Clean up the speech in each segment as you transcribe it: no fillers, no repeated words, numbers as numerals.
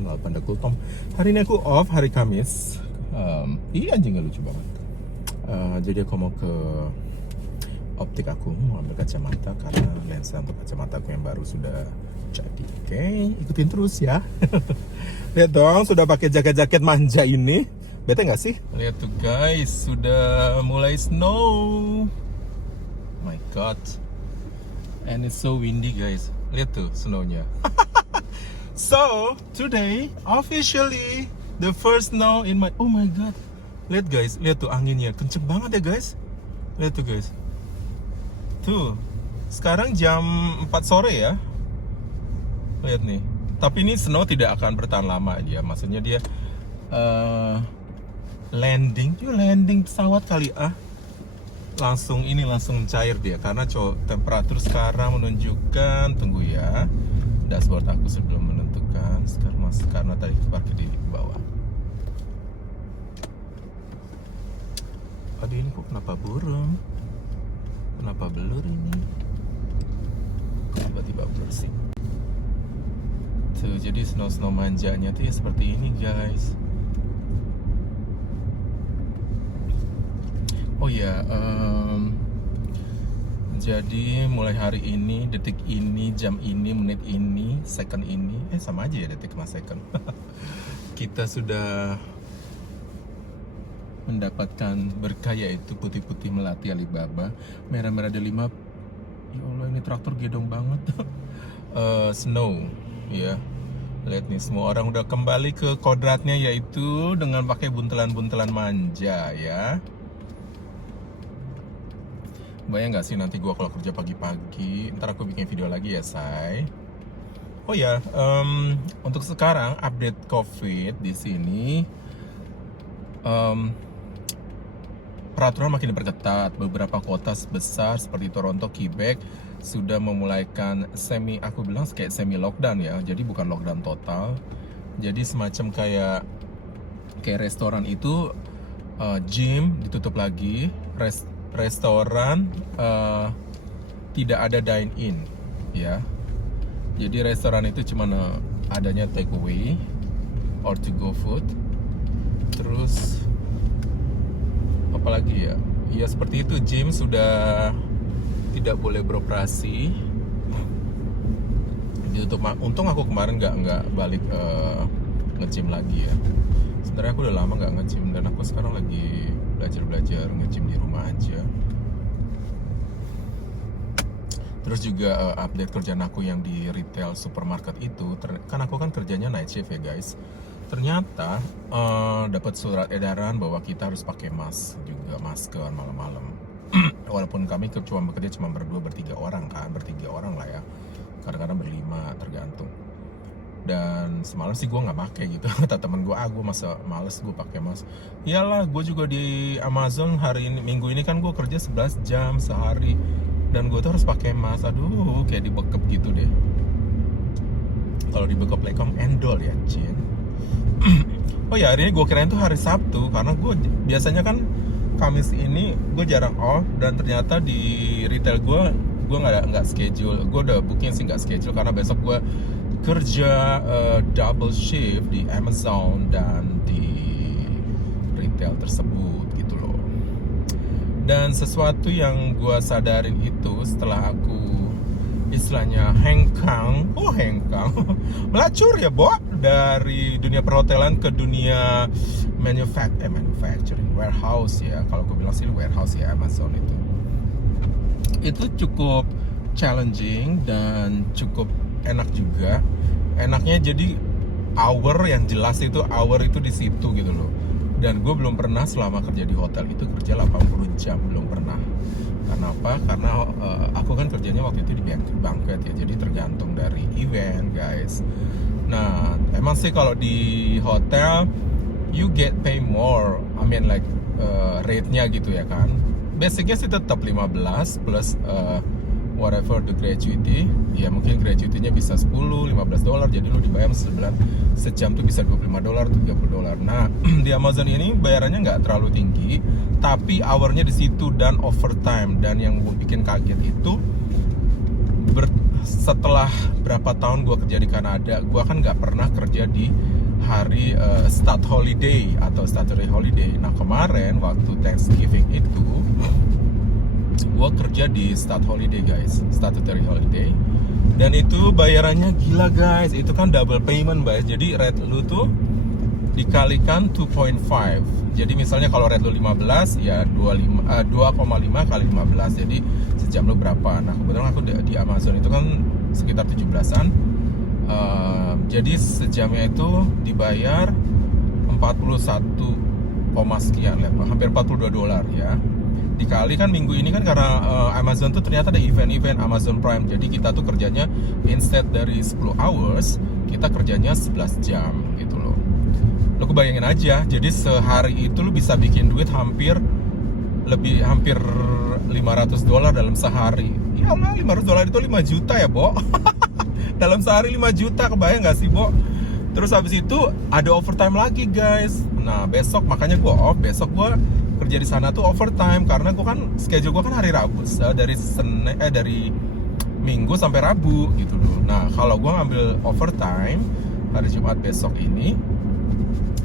channel Panda Cool Tom. Hari ini aku off, hari Kamis. Anjingnya lucu banget. Jadi aku mau ke optik aku, mau ambil kacamata karena lensa untuk kacamata aku yang baru sudah jadi. Oke, ikutin terus ya. Lihat dong, sudah pakai jaket-jaket manja ini. Bete nggak sih? Lihat tuh guys, sudah mulai snow. My God. And it's so windy guys. Lihat tuh snownya. So today officially the first snow in my. Oh my God. Lihat guys, lihat tuh anginnya kenceng banget ya guys. Lihat tuh guys. Tuh. Sekarang jam 4 sore ya. Lihat nih. Tapi ini snow tidak akan bertahan lama aja. Maksudnya dia landing pesawat kali langsung cair dia karena temperatur sekarang menunjukkan, tunggu ya, dashboard aku sebelum menentukan sekarang karena tadi parkir di bawah. Aduh, ini kok kenapa burung, kenapa blur ini, tiba-tiba bersih tuh. Jadi snow manjanya tuh ya seperti ini guys. Oh ya, jadi mulai hari ini, detik ini, jam ini, menit ini, second ini, sama aja ya detik sama second. Kita sudah mendapatkan berkah, yaitu putih-putih melati Alibaba, merah-merah delima. Ya Allah, ini traktor gedong banget. Snow, ya. Lihat nih, semua orang udah kembali ke kodratnya, yaitu dengan pakai buntelan-buntelan manja ya. Bayang nggak sih nanti gue kalau kerja pagi-pagi, ntar aku bikin video lagi ya say. Oh ya, untuk sekarang update COVID di sini, peraturan makin diperketat. Beberapa kota besar seperti Toronto, Quebec sudah memulaikan aku bilang kayak semi lockdown ya. Jadi bukan lockdown total. Jadi semacam kayak restoran itu, gym ditutup lagi, restoran tidak ada dine in ya. Jadi restoran itu cuma adanya take away or to go food. Terus apalagi ya? Ya seperti itu, gym sudah tidak boleh beroperasi. Ditutup. Untung aku kemarin nggak balik nge-gym lagi ya. Sebenarnya aku udah lama nggak nge-gym dan aku sekarang lagi belajar nge-gym di rumah aja. Terus juga update kerjaan aku yang di retail supermarket itu, kan aku kan kerjanya night shift ya guys. Ternyata dapat surat edaran bahwa kita harus pakai masker malam-malam. Walaupun kami cuma bekerja bertiga orang lah ya. Kadang-kadang berlima, tergantung. Dan semalam sih gue nggak pakai gitu. Kata temen gue, gue males gue pakai masker. Iyalah, gue juga di Amazon minggu ini kan gue kerja 11 jam sehari dan gue tuh harus pakai masker. Aduh, kayak dibekep gitu deh. Kalau dibekep lekom endol ya, Cin. Oh ya, hari ini gue kirain tuh hari Sabtu karena gue biasanya kan Kamis ini gue jarang off, dan ternyata di retail gue nggak schedule. Gue udah booking sih nggak schedule karena besok gue kerja double shift di Amazon dan di retail tersebut gitu loh. Dan sesuatu yang gue sadarin itu setelah aku istilahnya hengkang melacur ya Bo, dari dunia perhotelan ke dunia manufacturing warehouse ya. Kalau aku bilang sih warehouse ya, Amazon itu cukup challenging dan cukup enak juga. Enaknya jadi hour itu di situ gitu loh. Dan gue belum pernah selama kerja di hotel itu kerja 80 jam, belum pernah. Karena apa? Karena aku kan kerjanya waktu itu di banquet ya, jadi tergantung dari event guys. Nah emang sih kalau di hotel you get pay more, I mean like rate-nya gitu ya kan. Basicnya sih tetap 15 plus whatever the gratuity. Ya mungkin gratuity-nya bisa $10-15, jadi lu dibayar sejam tuh bisa $25, $30. Nah di Amazon ini bayarannya nggak terlalu tinggi, tapi hournya di situ dan overtime. Dan yang gue bikin kaget itu setelah berapa tahun gue kerja di Kanada, gue kan nggak pernah kerja di hari start holiday atau statutory holiday. Nah kemarin waktu Thanksgiving itu gue kerja di start holiday guys, statutory holiday, dan itu bayarannya gila guys. Itu kan double payment guys, jadi rate lu tuh dikalikan 2.5. Jadi misalnya kalau rate lu 15 ya 2,5 kali 15, jadi sejam lu berapa. Nah kebetulan aku di Amazon itu kan sekitar 17-an. Jadi sejamnya itu dibayar 41, sekian ya, hampir 42 dolar ya. Dikali kan minggu ini kan karena Amazon tuh ternyata ada event-event Amazon Prime. Jadi kita tuh kerjanya instead dari 10 hours, kita kerjanya 11 jam gitu loh. Lo kebayangin aja, jadi sehari itu lo bisa bikin duit hampir 500 dolar dalam sehari. Ya Allah, 500 dolar itu 5 juta ya, Bo. Dalam sehari 5 juta, kebayang gak sih, Bo? Terus habis itu ada overtime lagi, guys. Nah, besok makanya gue off. Besok gue kerja di sana tuh overtime karena gue kan schedule gue kan hari Rabu, dari Minggu sampai Rabu gitu loh. Nah, kalau gue ngambil overtime hari Jumat besok ini,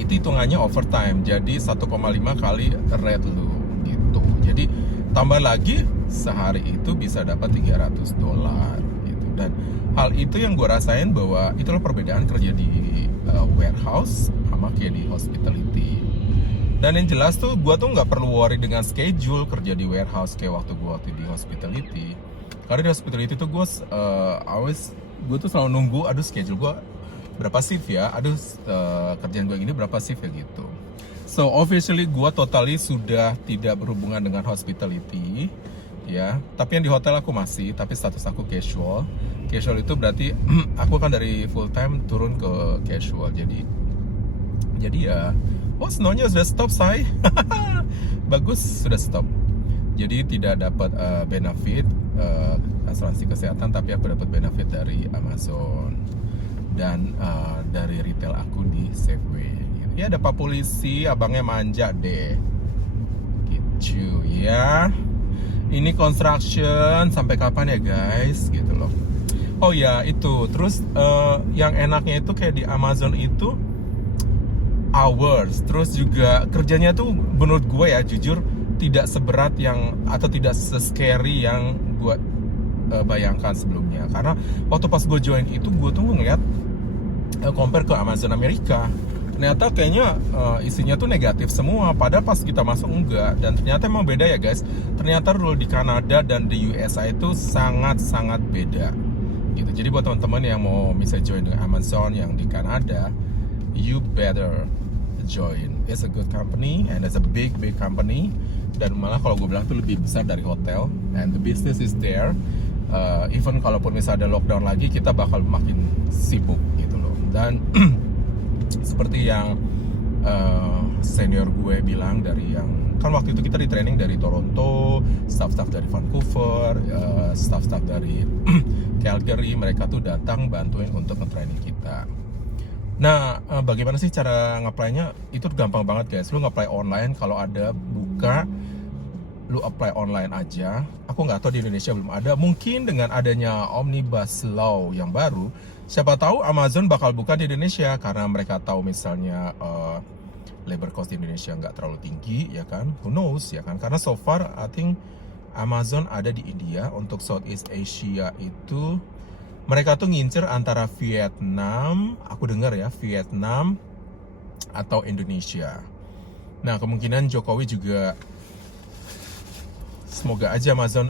itu hitungannya overtime. Jadi 1,5 kali rate lu gitu. Jadi tambah lagi sehari itu bisa dapat 300 dolar gitu. Dan hal itu yang gue rasain bahwa itulah perbedaan kerja di warehouse sama kayak di hospitality. Dan yang jelas tuh gue tuh nggak perlu worry dengan schedule kerja di warehouse kayak waktu di hospitality. Karena di hospitality tuh gue tuh selalu nunggu, aduh schedule gue berapa shift ya, aduh kerjaan gue gini berapa shift ya gitu. So officially gue totally sudah tidak berhubungan dengan hospitality ya, tapi yang di hotel aku masih, tapi status aku casual. Casual itu berarti aku kan dari full time turun ke casual. Jadi ya, oh snownya sudah stop say. Bagus, sudah stop. Jadi tidak dapat benefit asuransi kesehatan, tapi aku dapat benefit dari Amazon dan dari retail aku di Safeway. Ya ada Pak Polisi, abangnya manja deh. Gitu ya. Ini construction sampai kapan ya guys? Gitu loh. Oh ya itu. Terus yang enaknya itu kayak di Amazon itu hours. Terus juga kerjanya tuh menurut gue ya jujur tidak seberat yang atau tidak se-scary yang gue bayangkan sebelumnya. Karena waktu pas gue join itu gue tuh ngeliat compare ke Amazon Amerika, ternyata kayaknya isinya tuh negatif semua. Padahal pas kita masuk enggak. Dan ternyata emang beda ya guys. Ternyata rule di Kanada dan di USA itu sangat-sangat beda gitu. Jadi buat teman-teman yang mau bisa join dengan Amazon yang di Kanada, you better join. It's a good company and it's a big company. Dan malah kalau gue bilang tuh lebih besar dari hotel. And the business is there. Even kalaupun misalnya ada lockdown lagi, kita bakal makin sibuk gitu loh. Dan seperti yang senior gue bilang dari yang kan waktu itu kita di training dari Toronto, staff-staff dari Vancouver, staff-staff dari Calgary, mereka tuh datang bantuin untuk nge-training kita. Nah, bagaimana sih cara nge-apply-nya? Itu gampang banget guys. Lu nge-apply online, kalau ada buka, lu apply online aja. Aku nggak tahu di Indonesia belum ada. Mungkin dengan adanya Omnibus Law yang baru, siapa tahu Amazon bakal buka di Indonesia karena mereka tahu misalnya labor cost di Indonesia nggak terlalu tinggi, ya kan? Who knows, ya kan? Karena so far, I think Amazon ada di India. Untuk Southeast Asia itu mereka tuh ngincer antara Vietnam, aku dengar ya, Vietnam atau Indonesia. Nah, kemungkinan Jokowi juga, semoga aja Amazon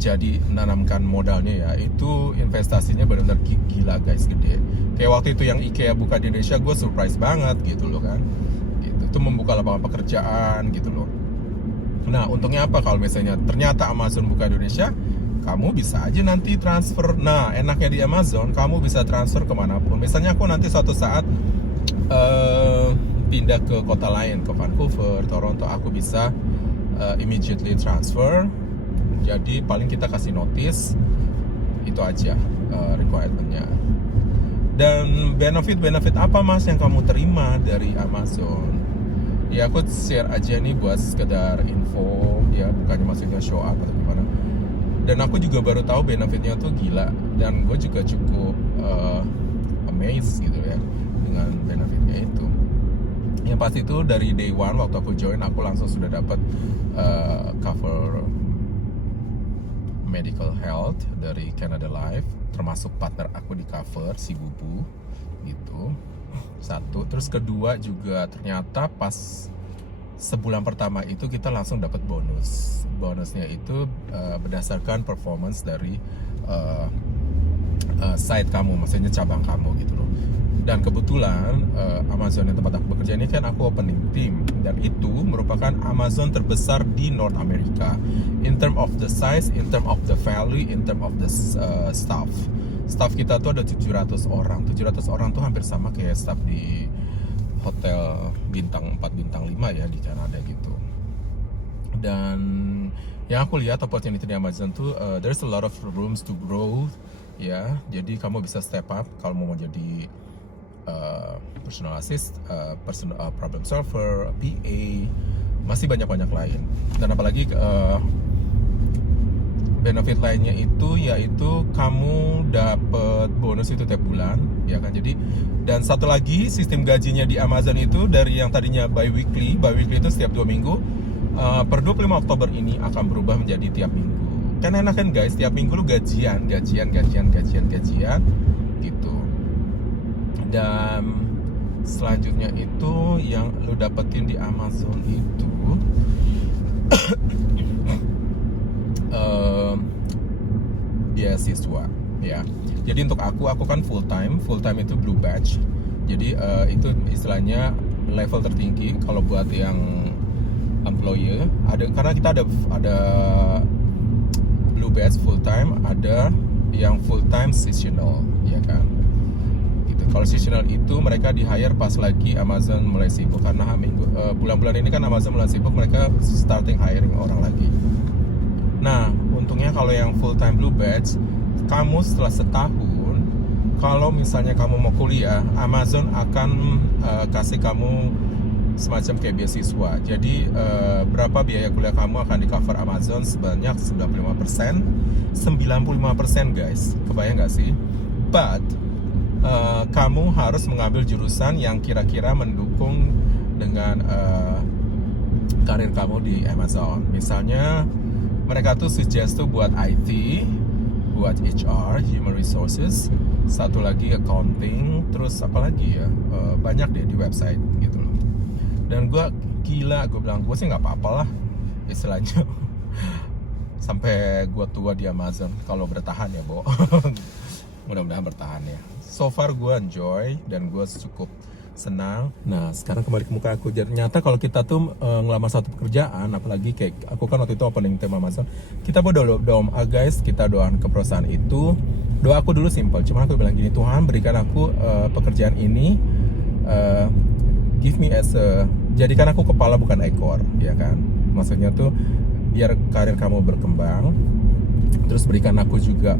jadi nanamkan modalnya ya. Itu investasinya benar-benar gila guys, gede. Kayak waktu itu yang IKEA buka di Indonesia, gue surprise banget gitu loh kan. Gitu. Itu membuka lapangan pekerjaan gitu loh. Nah, untungnya apa kalau misalnya ternyata Amazon buka di Indonesia, kamu bisa aja nanti transfer. Nah, enaknya di Amazon, kamu bisa transfer kemanapun. Misalnya aku nanti suatu saat pindah ke kota lain, ke Vancouver, Toronto, aku bisa immediately transfer. Jadi paling kita kasih notice, itu aja requirement-nya. Dan benefit apa mas yang kamu terima dari Amazon? Ya aku share aja nih buat sekedar info ya, bukannya maksudnya show up atau gimana. Dan aku juga baru tahu benefitnya tuh gila, dan gue juga cukup amazed gitu ya dengan benefitnya itu. Yang pasti itu dari day one waktu aku join, aku langsung sudah dapat cover medical health dari Canada Life, termasuk partner aku di cover si Bubu gitu. Satu, terus kedua juga ternyata pas sebulan pertama itu kita langsung dapat bonus. Bonusnya itu berdasarkan performance dari site kamu, maksudnya cabang kamu gitu loh. Dan kebetulan Amazon yang tempat aku bekerja ini kan aku opening team, dan itu merupakan Amazon terbesar di North America in term of the size, in term of the value, in term of the staff. Staff kita tuh ada 700 orang. 700 orang tuh hampir sama kayak staff di hotel bintang 4, bintang 5 ya di Kanada gitu. Dan yang aku lihat opportunity di Amazon tuh there's a lot of rooms to grow ya. Jadi kamu bisa step up kalau mau jadi personal assist, personal problem solver, PA, masih banyak lain. Dan apalagi benefit lainnya itu yaitu kamu dapat bonus itu tiap bulan ya kan. Jadi dan satu lagi sistem gajinya di Amazon itu dari yang tadinya bi-weekly itu setiap 2 minggu, per 25 Oktober ini akan berubah menjadi tiap minggu. Kan enak kan guys, tiap minggu lu gajian gitu. Dan selanjutnya itu yang lu dapetin di Amazon itu beasiswa ya. Jadi untuk aku kan full time itu blue badge. Jadi itu istilahnya level tertinggi kalau buat yang employer. Karena kita ada blue badge full time, ada yang full time seasonal ya kan. Gitu. Kalau seasonal itu mereka di hire pas lagi Amazon mulai sibuk, karena bulan-bulan ini kan Amazon mulai sibuk, mereka starting hiring orang lagi. Nah, untungnya kalau yang full time blue badge, kamu setelah setahun, kalau misalnya kamu mau kuliah, Amazon akan kasih kamu semacam kayak beasiswa. Jadi berapa biaya kuliah kamu akan di cover Amazon sebanyak 95%. 95% guys, kebayang gak sih? But kamu harus mengambil jurusan yang kira-kira mendukung dengan karir kamu di Amazon. Misalnya mereka tuh suggest tuh buat IT, buat HR, human resources, satu lagi accounting, terus apa lagi ya, banyak deh di website gitu loh. Dan gue bilang gue sih nggak apa-apa lah istilahnya sampai gue tua di Amazon kalau bertahan ya Bo. Mudah-mudahan bertahan ya. So far gue enjoy dan gue cukup senang. Nah sekarang kembali ke muka aku. Ternyata kalau kita tuh ngelamar satu pekerjaan, apalagi kayak aku kan waktu itu opening tema Amazon, kita doa guys, kita doakan ke perusahaan itu. Doa aku dulu simple, cuma aku bilang gini, Tuhan berikan aku pekerjaan ini, give me jadikan aku kepala bukan ekor, ya kan. Maksudnya tuh biar karir kamu berkembang. Terus berikan aku juga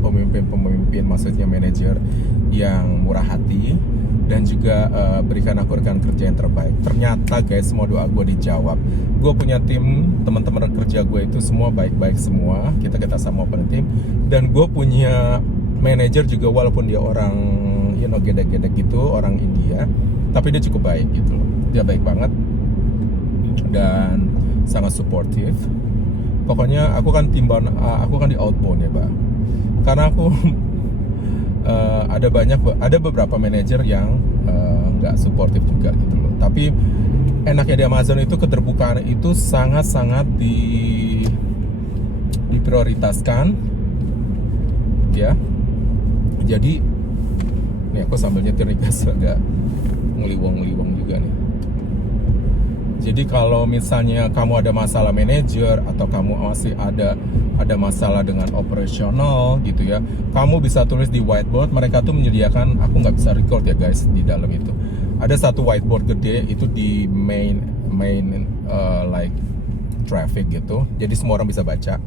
pemimpin, maksudnya manajer yang murah hati, dan juga berikan aku rekan kerja yang terbaik. Ternyata guys, semua doa gue dijawab. Gue punya tim, teman-teman kerja gue itu semua baik-baik semua. Kita sama open tim. Dan gue punya manajer juga, walaupun dia orang gedek-gedek gitu, orang India, tapi dia cukup baik gitu loh. Dia baik banget dan sangat suportif. Pokoknya aku kan aku kan di outbound ya, Pak. Karena aku ada beberapa manajer yang nggak suportif juga gitu loh. Tapi enaknya di Amazon itu keterbukaan itu sangat-sangat diprioritaskan ya. Jadi nih aku sambil nyetir nih guys, agak ngeliwong juga nih. Jadi kalau misalnya kamu ada masalah manajer atau kamu masih ada masalah dengan operasional gitu ya, kamu bisa tulis di whiteboard. Mereka tuh menyediakan, aku nggak bisa record ya guys di dalam itu. Ada satu whiteboard gede itu di main like traffic gitu. Jadi semua orang bisa baca.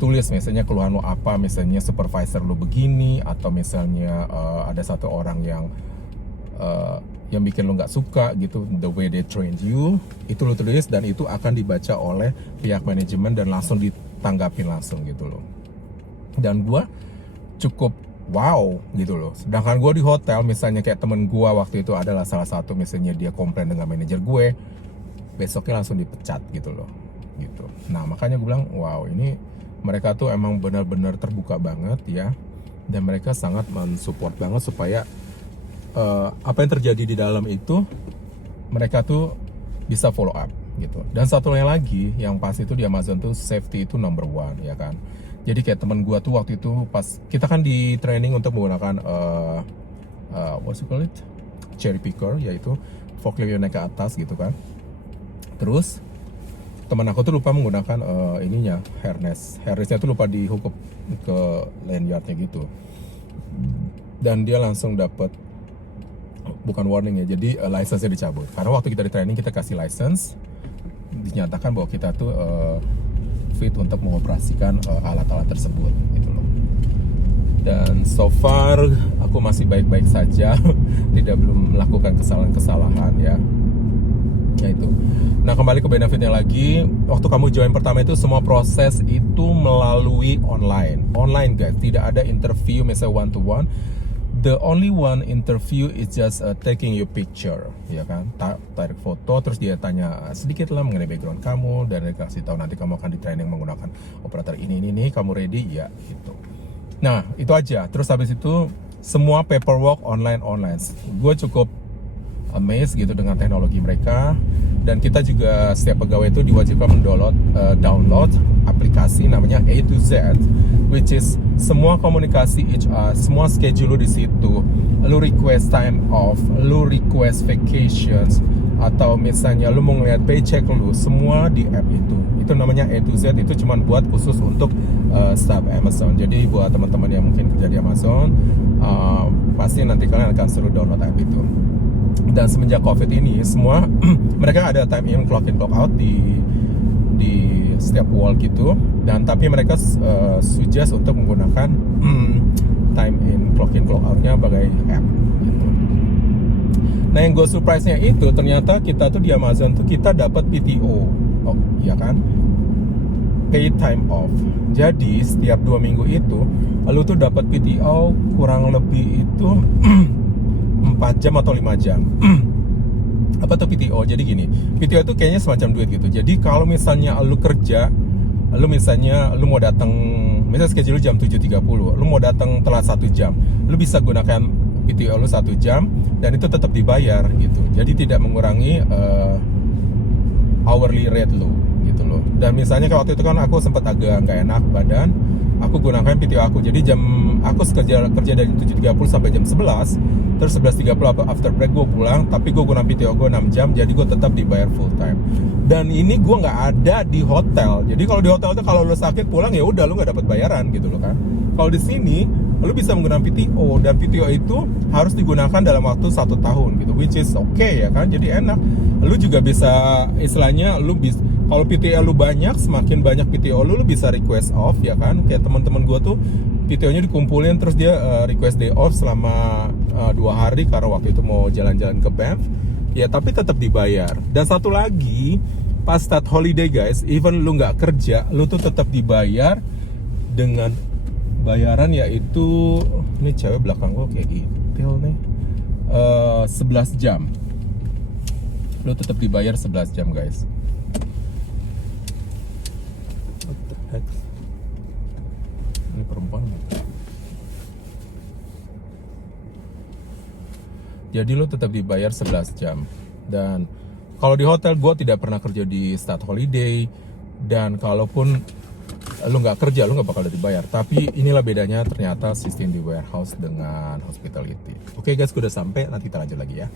Tulis misalnya keluhan lo apa, misalnya supervisor lo begini, atau misalnya ada satu orang yang bikin lo nggak suka gitu, the way they train you, itu lo tulis dan itu akan dibaca oleh pihak manajemen dan langsung tanggapin langsung gitu loh. Dan gue cukup wow gitu loh. Sedangkan gue di hotel misalnya kayak temen gue waktu itu adalah salah satu misalnya dia komplain dengan manajer gue, besoknya langsung dipecat gitu loh gitu. Nah makanya gue bilang wow, ini mereka tuh emang benar-benar terbuka banget ya, dan mereka sangat mensupport banget supaya apa yang terjadi di dalam itu mereka tuh bisa follow up gitu. Dan satunya lagi yang pasti itu di Amazon tuh safety itu number one ya kan. Jadi kayak teman gua tuh waktu itu pas kita kan di training untuk menggunakan what's it called it? Cherry picker, yaitu forklift yang naik ke atas gitu kan. Terus teman aku tuh lupa menggunakan harnessnya tuh lupa dihukum ke lanyardnya gitu. Dan dia langsung dapat bukan warning ya, jadi license-nya dicabut. Karena waktu kita di training kita kasih license, dinyatakan bahwa kita tuh fit untuk mengoperasikan alat-alat tersebut gitu loh. Dan so far aku masih baik-baik saja, belum melakukan kesalahan-kesalahan ya. Itu. Nah kembali ke benefitnya lagi, waktu kamu join pertama itu semua proses itu melalui online guys, tidak ada interview misalnya one to one. The only one interview is just taking your picture, ya kan? Tarik foto, terus dia tanya sedikit lah mengenai background kamu, dan dia kasih tahu nanti kamu akan di training menggunakan operator ini, kamu ready ya gitu. Nah itu aja. Terus habis itu semua paperwork online. Gue cukup amazed gitu dengan teknologi mereka, dan kita juga setiap pegawai itu diwajibkan download aplikasi namanya A to Z, which is semua komunikasi HR, semua schedule lu di situ, lu request time off, lu request vacations, atau misalnya lu mau ngeliat paycheck lu, semua di app itu. Itu namanya A to Z, itu cuma buat khusus untuk staff Amazon. Jadi buat teman-teman yang mungkin kerja di Amazon, pasti nanti kalian akan suruh download app itu. Dan semenjak COVID ini semua mereka ada time in, clock in, clock out di setiap wall gitu, dan tapi mereka suggest untuk menggunakan time in, clock outnya sebagai app gitu. Nah yang gue surprise-nya itu ternyata kita tuh di Amazon tuh kita dapat PTO, ya kan, paid time off. Jadi setiap 2 minggu itu lu tuh dapat PTO kurang lebih itu 4 jam atau 5 jam. Apa tuh PTO? Jadi gini, PTO itu kayaknya semacam duit gitu. Jadi kalau misalnya lu kerja, lu mau datang, misalnya schedule jam 7.30, lu mau datang telat 1 jam, lu bisa gunakan PTO lu 1 jam, dan itu tetap dibayar gitu. Jadi tidak mengurangi hourly rate lu gitu loh. Dan misalnya kalau waktu itu kan aku sempat agak nggak enak badan, aku gunakan PTO aku. Jadi aku kerja dari 7.30 sampai jam 11, terus 11.30 after break gue pulang, tapi gue gunakan PTO gue 6 jam, jadi gue tetap dibayar full time. Dan ini gue nggak ada di hotel. Jadi kalau di hotel itu kalau lu sakit pulang ya udah, lu nggak dapat bayaran gitu loh kan. Kalau di sini lu bisa menggunakan PTO, dan PTO itu harus digunakan dalam waktu 1 tahun gitu, which is okay ya kan. Jadi enak. Lu juga bisa istilahnya kalau PTO lu banyak, semakin banyak PTO lu bisa request off ya kan. Kayak teman-teman gue tuh PTO-nya dikumpulin, terus dia request day off selama 2 hari karena waktu itu mau jalan-jalan ke Banff ya, tapi tetap dibayar. Dan satu lagi, pas start holiday guys, even lu nggak kerja, lu tuh tetap dibayar dengan bayaran yaitu, ini cewek belakang gue kayak gitu nih, 11 jam. Lu tetap dibayar 11 jam guys. What the heck? Ini perempuan. Jadi lo tetap dibayar 11 jam. Dan kalau di hotel gue tidak pernah kerja di start holiday, dan kalaupun lo nggak kerja, lo nggak bakal dibayar. Tapi inilah bedanya ternyata sistem di warehouse dengan hospitality. Oke guys, gue udah sampai, nanti kita lanjut lagi ya.